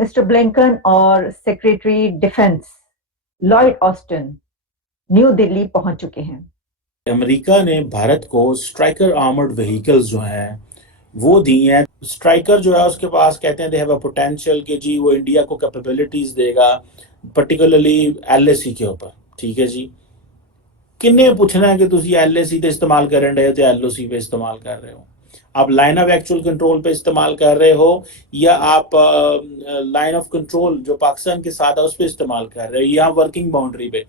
Mister Blinken और secretary defence Lloyd Austin new Delhi पहुंच चुके हैं। अमेरिका ने भारत को स्ट्राइकर आर्मर्ड व्हीकल्स जो हैं वो दी हैं। स्ट्राइकर जो है उसके पास कहते हैं दे हैव अ पोटेंशियल कि जी वो इंडिया को कैपेबिलिटीज देगा, पर्टिकुलरली एलएसी के ऊपर। ठीक है जी, किन्ने पूछना है कि तुसी एलएसी ते इस्तेमाल करन रहे हो तो एलओसी पे इस्तेमाल कर रहे हो, आप लाइन ऑफ एक्चुअल कंट्रोल पे इस्तेमाल कर रहे हो या आप लाइन ऑफ कंट्रोल जो पाकिस्तान के साथ है उस पर इस्तेमाल कर रहे हो या वर्किंग बाउंड्री पे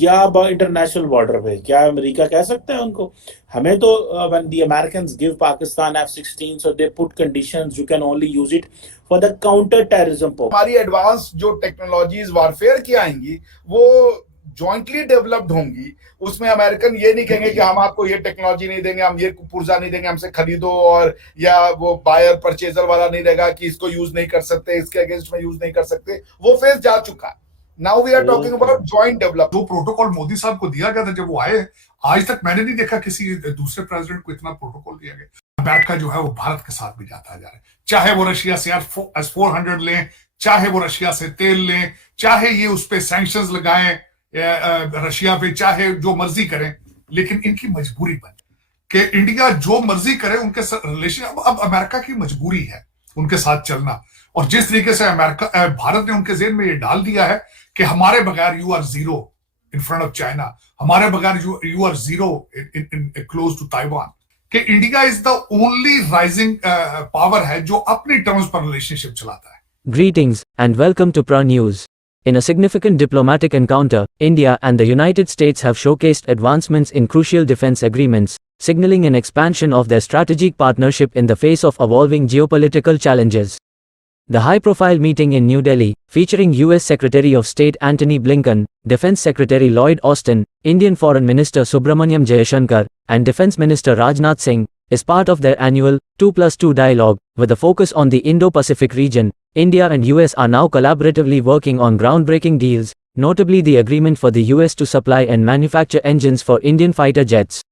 या इंटरनेशनल बॉर्डर पे। क्या अमेरिका कह सकता है उनको? हमें तो when the Americans give Pakistan F-16 so they put conditions you can only use it for the counter terrorism. हमारी एडवांस जो टेक्नोलॉजीज वारफेयर की आएंगी वो जॉइंटली डेवलप्ड होंगी। उसमें अमेरिकन ये नहीं कहेंगे कि हम आपको ये टेक्नोलॉजी नहीं देंगे, हम ये पुर्जा नहीं देंगे, हमसे खरीदो, और या वो बायर परचेजर वाला नहीं रहेगा कि इसको यूज नहीं कर सकते, इसके अगेंस्ट में यूज नहीं कर सकते। वो फेज जा चुका है। Now we are talking about joint develop. जो प्रोटोकॉल मोदी साहब को दिया गया था जब वो आए, आज तक मैंने नहीं देखा किसी दूसरे प्रेसिडेंट को इतना प्रोटोकॉल दिया गया। अमेरिका जो है वो भारत के साथ भी जाता जा रहा है, चाहे वो रशिया से S-400 लें, चाहे वो रशिया से तेल लें, चाहे ये उस पर सैंक्शंस लगाएं रशिया पे, चाहे जो मर्जी करें, लेकिन इनकी मजबूरी बन कि इंडिया जो मर्जी करे उनके रिलेशन। अब अमेरिका की मजबूरी है उनके साथ चलना, और जिस तरीके से अमेरिका भारत ने उनके जेहन में ये डाल दिया है कि हमारे बगैर you are zero in front of China, हमारे बगैर you are zero in close to Taiwan, कि India is the only rising power है जो अपने टर्म्स पर रिलेशनशिप चलाता है। Greetings and welcome to Pra News. In a significant diplomatic encounter, India and the United States have showcased advancements in crucial defense agreements, signaling an expansion of their strategic partnership in the face of evolving geopolitical challenges. The high-profile meeting in New Delhi, featuring US Secretary of State Antony Blinken, Defense Secretary Lloyd Austin, Indian Foreign Minister Subramanyam Jaishankar, and Defense Minister Rajnath Singh, is part of their annual 2+2 dialogue, with a focus on the Indo-Pacific region. India and US are now collaboratively working on groundbreaking deals, notably the agreement for the US to supply and manufacture engines for Indian fighter jets.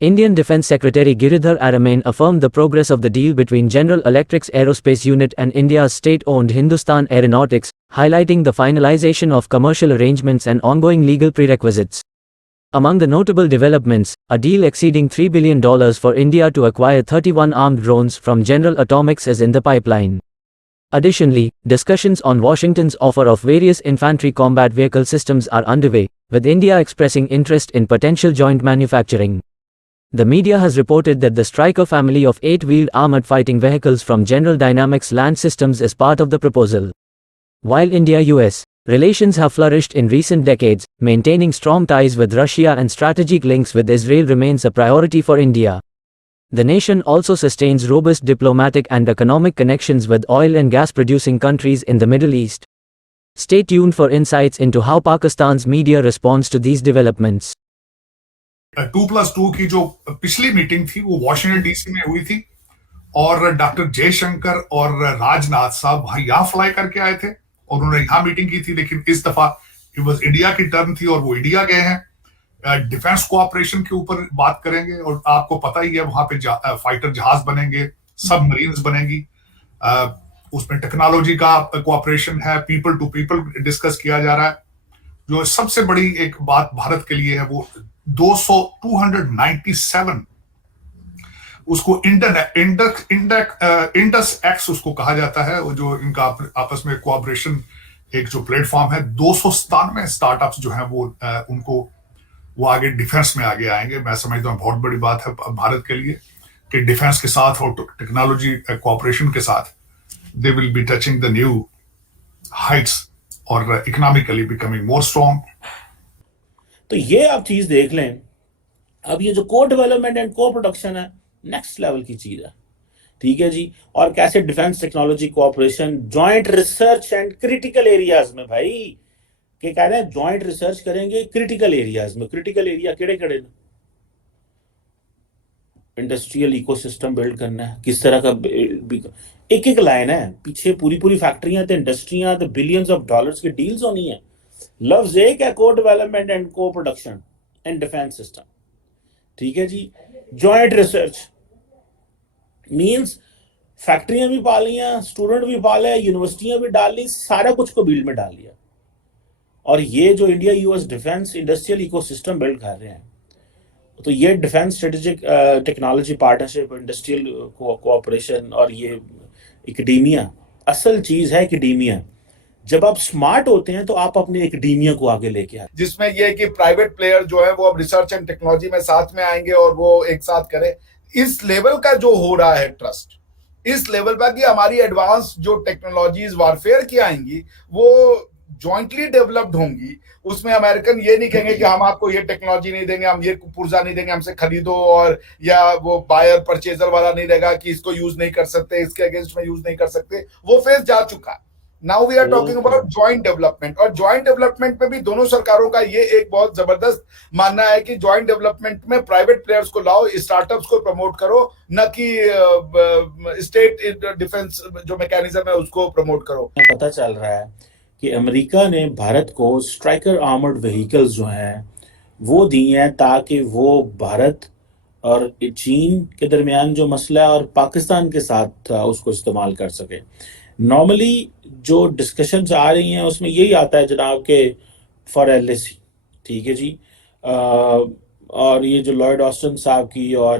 Indian Defense Secretary Giridhar Aramain affirmed the progress of the deal between General Electric's Aerospace Unit and India's state-owned Hindustan Aeronautics, highlighting the finalization of commercial arrangements and ongoing legal prerequisites. Among the notable developments, a deal exceeding $3 billion for India to acquire 31 armed drones from General Atomics is in the pipeline. Additionally, discussions on Washington's offer of various infantry combat vehicle systems are underway, with India expressing interest in potential joint manufacturing. The media has reported that the Stryker family of 8-wheeled armored fighting vehicles from General Dynamics Land Systems is part of the proposal. While India-US relations have flourished in recent decades, maintaining strong ties with Russia and strategic links with Israel remains a priority for India. The nation also sustains robust diplomatic and economic connections with oil and gas producing countries in the Middle East. Stay tuned for insights into how Pakistan's media responds to these developments. 2+2 की जो पिछली meeting थी वो Washington DC में हुई थी, और doctor Jaishankar और राजनाथ साहब यहाँ फ्लाई करके आए थे और उन्होंने यहाँ मीटिंग की थी। लेकिन इस दफा इट वाज इंडिया की टर्न थी और वो इंडिया गए हैं। डिफेंस कोऑपरेशन के ऊपर बात करेंगे, और आपको पता ही है वहां पे फाइटर जहाज बनेंगे, सबमरीन्स बनेंगी, उसमें टेक्नोलॉजी का कोऑपरेशन है, पीपल टू पीपल डिस्कस किया जा रहा है। जो सबसे बड़ी एक बात भारत के लिए है वो 297 उसको इंडस एक्स उसको कहा जाता है, जो इनका आपस में कोऑपरेशन एक जो प्लेटफॉर्म है। 297 स्टार्टअप्स जो हैं वो उनको वो आगे डिफेंस में आगे आएंगे। मैं समझता हूँ बहुत बड़ी बात है भारत के लिए कि डिफेंस के साथ और टेक्नोलॉजी कोऑपरेशन के साथ they will be touching the new Heights और इकोनॉमिकली बिकमिंग मोर स्ट्रॉन्ग। तो ये आप चीज देख लें, अब ये जो को डेवलपमेंट एंड को प्रोडक्शन है नेक्स्ट लेवल की चीज है। ठीक है जी, और कैसे defence technology cooperation, joint research and critical areas में, भाई कि कह रहे हैं जॉइंट रिसर्च करेंगे क्रिटिकल एरियाज में। क्रिटिकल एरिया केड़े केड़े, इंडस्ट्रियल इकोसिस्टम बिल्ड करना है, किस तरह का एक एक लाइन है पीछे, पूरी पूरी फैक्ट्रियां तो इंडस्ट्रियां तो बिलियंस ऑफ डॉलर्स की डील्स होनी है। लफ्ज एक है को डेवलपमेंट एंड को प्रोडक्शन एंड डिफेंस सिस्टम। ठीक है जी, जॉइंट रिसर्च मींस फैक्ट्रियां भी पाल लिया, स्टूडेंट भी पाले, यूनिवर्सिटियां भी डाल ली, सारा कुछ को बिल्ड में डाल लिया। और ये जो India US defence industrial ecosystem build कर रहे हैं, तो ये defence strategic technology partnership, industrial cooperation और ये एकेडेमिया, असल चीज है एकेडेमिया। जब आप स्मार्ट होते हैं तो आप अपने एकेडेमिया को आगे लेके आए, जिसमें ये कि प्राइवेट प्लेयर जो है वो अब रिसर्च एंड टेक्नोलॉजी में साथ में आएंगे और वो एक साथ करें। इस लेवल का जो हो रहा है ट्रस्ट, इस लेवल पर कि हमारी एडवांस जो टेक्नोलॉजीज वारफेयर की आएंगी वो जॉइंटली डेवलप्ड होंगी। उसमें अमेरिकन ये नहीं कहेंगे कि हम आपको ये टेक्नोलॉजी नहीं देंगे, हम ये पुर्जा नहीं देंगे, हमसे खरीदो, और या वो बायर परचेजर वाला नहीं रहेगा कि इसको यूज नहीं कर सकते, इसके अगेंस्ट में यूज नहीं कर सकते। वो फेज जा चुका है। Now we are talking about joint development, और जॉइंट डेवलपमेंट में भी दोनों सरकारों का ये एक बहुत जबरदस्त मानना है कि जॉइंट डेवलपमेंट में प्राइवेट प्लेयर्स को लाओ, स्टार्टअप्स को प्रमोट करो, न कि स्टेट डिफेंस जो मैकेनिज्म है उसको प्रमोट करो। पता चल रहा है कि अमेरिका ने भारत को स्ट्राइकर आर्मर्ड व्हीकल्स जो हैं वो दिए हैं ताकि वो भारत और चीन के दरमियान जो मसला है और पाकिस्तान के साथ उसको इस्तेमाल कर सके। नॉर्मली जो डिस्कशंस आ रही हैं उसमें यही आता है जनाब के फॉर एलएसी, ठीक है जी। और ये जो लॉयड ऑस्टिन साहब की और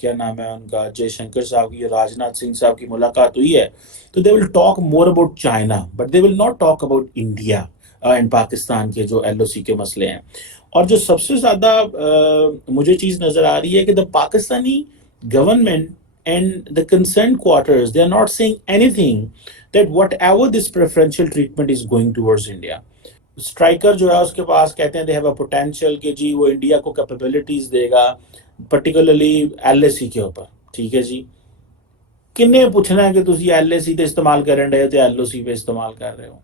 क्या नाम है उनका, जयशंकर साहब की, राजनाथ सिंह साहब की मुलाकात हुई है, तो they will talk more about China but they will not talk about India and Pakistan के जो एलओसी के मसले हैं। और जो सबसे ज़्यादा मुझे चीज़ नज़र आ रही है कि the Pakistani government and the concerned quarters, they are not saying anything that whatever this preferential treatment is going towards India. Striker जो है उसके पास कहते हैं they have a potential कि जी वो इंडिया को कैपेबिलिटीज देगा, particularly LAC के ऊपर, ठीक है जी। किन्ने पूछना है कि तुसी LAC ते इस्तेमाल कर रहे हो तो LOC पे इस्तेमाल कर रहे हो,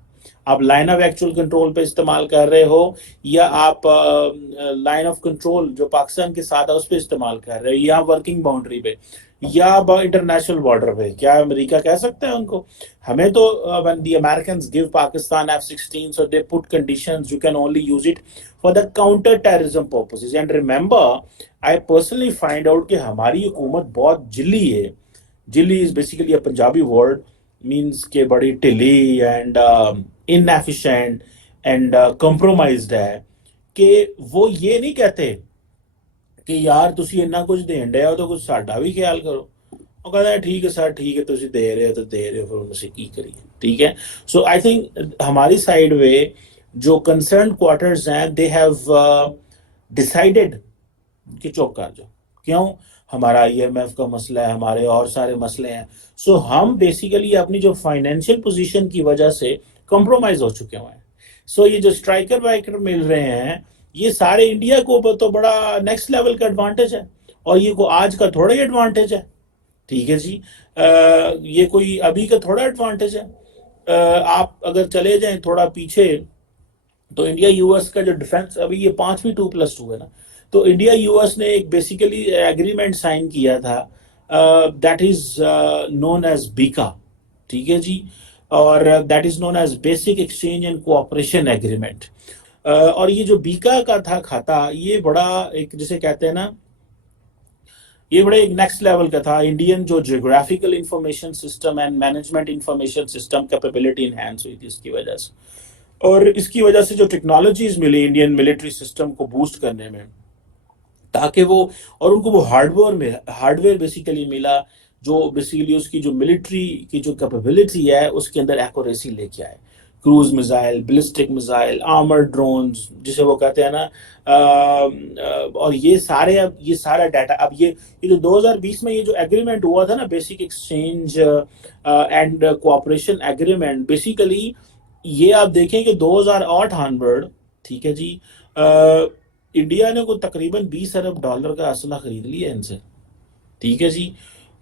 आप लाइन ऑफ एक्चुअल कंट्रोल पे इस्तेमाल कर रहे हो या आप लाइन ऑफ कंट्रोल जो पाकिस्तान के साथ है उस पर इस्तेमाल कर रहे हो, या वर्किंग बाउंड्री पे या इंटरनेशनल बॉर्डर पे। क्या अमेरिका कह सकता है उनको? हमें तो when the Americans give Pakistan F-16, so they put conditions, you can only use it for the counter terrorism purposes. And remember, I personally find out कि हमारी हुकूमत बहुत जिल्ली है। जिल्ली is basically a Punjabi word, means के बड़ी ढिली and inefficient and compromised है, कि वो ये नहीं कहते कि यार तुसी इन्ना कुछ देन डे हो तो कुछ साडा भी ख्याल करो। वो कहता है ठीक है सर, ठीक है तुसी दे रहे हो तो दे रहे हो, फिर उनसे की करिए, ठीक है। सो आई थिंक हमारी साइड में जो कंसर्न क्वार्टर्स हैं दे हैव डिसाइडेड कि चुप कर जाओ। क्यों? हमारा IMF का मसला है, हमारे और सारे मसले हैं। सो हम बेसिकली अपनी जो फाइनेंशियल पोजीशन की वजह से कॉम्प्रोमाइज हो चुके हुए हैं। सो ये जो स्ट्राइकर वाइकर मिल रहे हैं ये सारे इंडिया को तो बड़ा नेक्स्ट लेवल का एडवांटेज है, और ये को आज का थोड़ा ही एडवांटेज है, ठीक है जी। ये कोई अभी का थोड़ा एडवांटेज है। आप अगर चले जाएं थोड़ा पीछे तो इंडिया यूएस का जो डिफेंस, अभी ये 5वीं 2+2 है ना, तो इंडिया यूएस ने एक बेसिकली एग्रीमेंट साइन किया था that is known as BECA, ठीक है जी, और that is known as basic exchange and cooperation agreement. और ये जो बीका का था खाता, ये बड़ा एक जिसे कहते हैं ना, ये बड़े एक नेक्स्ट लेवल का था। इंडियन जो geographical information system and management information system capability enhance हुई थी इसकी वजह से, और इसकी वजह से जो टेक्नोलॉजीज मिली इंडियन मिलिट्री सिस्टम को बूस्ट करने में, ताकि वो और उनको वो हार्डवेयर बेसिकली मिला जो बेसिकली उसकी जो मिलिट्री की जो कैपेबिलिटी है उसके अंदर एक्यूरेसी लेके आए। Cruise missile, ballistic missile, armour drones जिसे वो कहते हैं ना, और ये सारा डाटा अब ये जो 2020 में ये जो एग्रीमेंट हुआ था ना, basic exchange and cooperation agreement, basically ये आप देखें कि 2008 ऑनवर्ड, ठीक है जी, इंडिया ने को तकरीबन $20 अरब का असला खरीद लिया इनसे, ठीक है जी।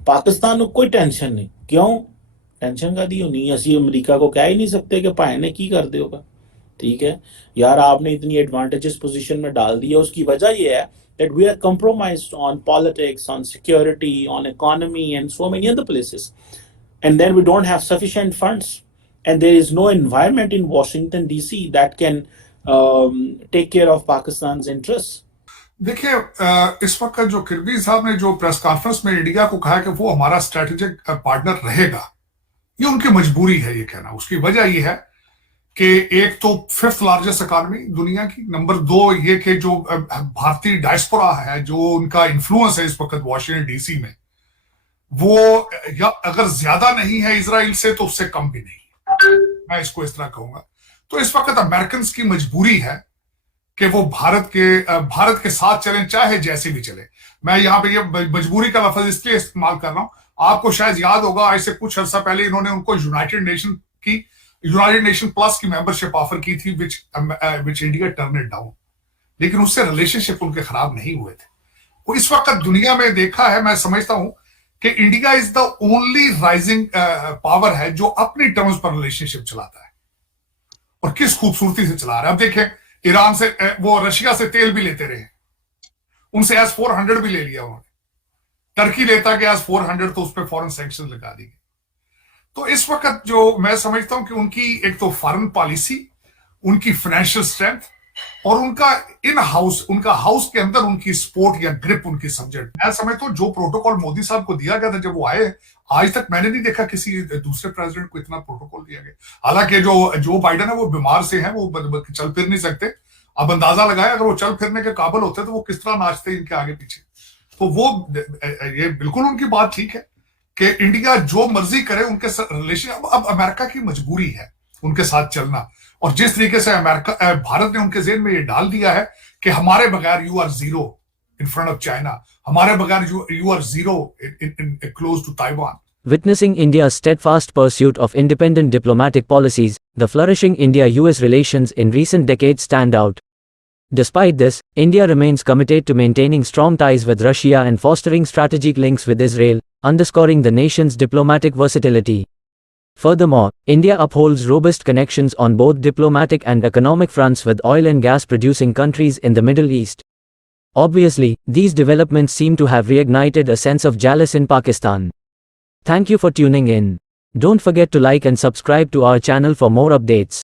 पाकिस्तान को कोई टेंशन नहीं। क्यों टेंशन का दी नहीं? असी अमेरिका को कह ही नहीं सकते कि भाई ने की कर दे होगा, ठीक है यार, आपने इतनी एडवांटेजेस पोजीशन में डाल दिया। उसकी वजह ये है that we are compromised on politics, on security, on economy and so many other places, and then we don't have sufficient funds and there is no environment in Washington DC that can take care of Pakistan's interests. देखिए, इस वक्त जो Kyrgyz साहब ने जो press conference में India को कहा कि वो हमारा स्ट्रेटेजिक पार्टनर रहेगा, ये उनकी मजबूरी है ये कहना। उसकी वजह ये है कि एक तो 5th लार्जेस्ट इकोनॉमी दुनिया की, नंबर 2 ये कि जो भारतीय डायस्पोरा है, जो उनका इन्फ्लुएंस है इस वक्त वॉशिंगटन डीसी में, वो या अगर ज्यादा नहीं है इजराइल से तो उससे कम भी नहीं, मैं इसको इस तरह कहूंगा। तो इस वक्त अमेरिकन की मजबूरी है कि वो भारत के साथ चलें, चाहे जैसे भी चले। मैं यहाँ पे ये मजबूरी का लफ्ज इसलिए इस्तेमाल कर रहा हूं, आपको शायद याद होगा आज से कुछ अर्सा पहले इन्होंने उनको यूनाइटेड नेशन प्लस की मेंबरशिप ऑफर की थी, which India turn it down, लेकिन उससे रिलेशनशिप उनके खराब नहीं हुए थे। वो इस वक्त दुनिया में देखा है, मैं समझता हूं कि India is the only rising power है जो अपनी टर्म्स पर रिलेशनशिप चलाता है, और किस खूबसूरती से चला रहा है। अब देखें, ईरान से वो रशिया से तेल भी लेते रहे, उनसे S-400 भी ले लिया उन्होंने। टर्की लेता गया S-400 तो उस पर फॉरेन सैंक्शन लगा दी गई। तो इस वक्त जो मैं समझता हूं कि उनकी एक तो फॉरेन पॉलिसी, उनकी फाइनेंशियल स्ट्रेंथ और उनका उनका हाउस के अंदर उनकी सपोर्ट या ग्रिप, उनकी सब्जेक्ट, मैं समझता हूं जो प्रोटोकॉल मोदी साहब को दिया गया था जब वो आए, आज तक मैंने नहीं देखा किसी दूसरे प्रेसिडेंट को इतना प्रोटोकॉल दिया गया। हालांकि जो बाइडन है वो बीमार से हैं, वो चल फिर नहीं सकते। अब अंदाजा लगाया अगर वो चल फिरने के काबिल होते तो वो किस तरह नाचते इनके आगे पीछे। तो वो ये बिल्कुल उनकी बात ठीक है कि इंडिया जो मर्जी करे उनके रिलेशन, अब अमेरिका की मजबूरी है उनके साथ चलना। और जिस तरीके से भारत ने उनके जेहन में ये डाल दिया है कि हमारे बगैर you are zero in front of China, हमारे बगैर you are zero in close to Taiwan. Witnessing India's steadfast pursuit of independent diplomatic policies, the flourishing India-US relations in recent decades stand out. Despite this, India remains committed to maintaining strong ties with Russia and fostering strategic links with Israel, underscoring the nation's diplomatic versatility. Furthermore, India upholds robust connections on both diplomatic and economic fronts with oil and gas producing countries in the Middle East. Obviously, these developments seem to have reignited a sense of jealousy in Pakistan. Thank you for tuning in. Don't forget to like and subscribe to our channel for more updates.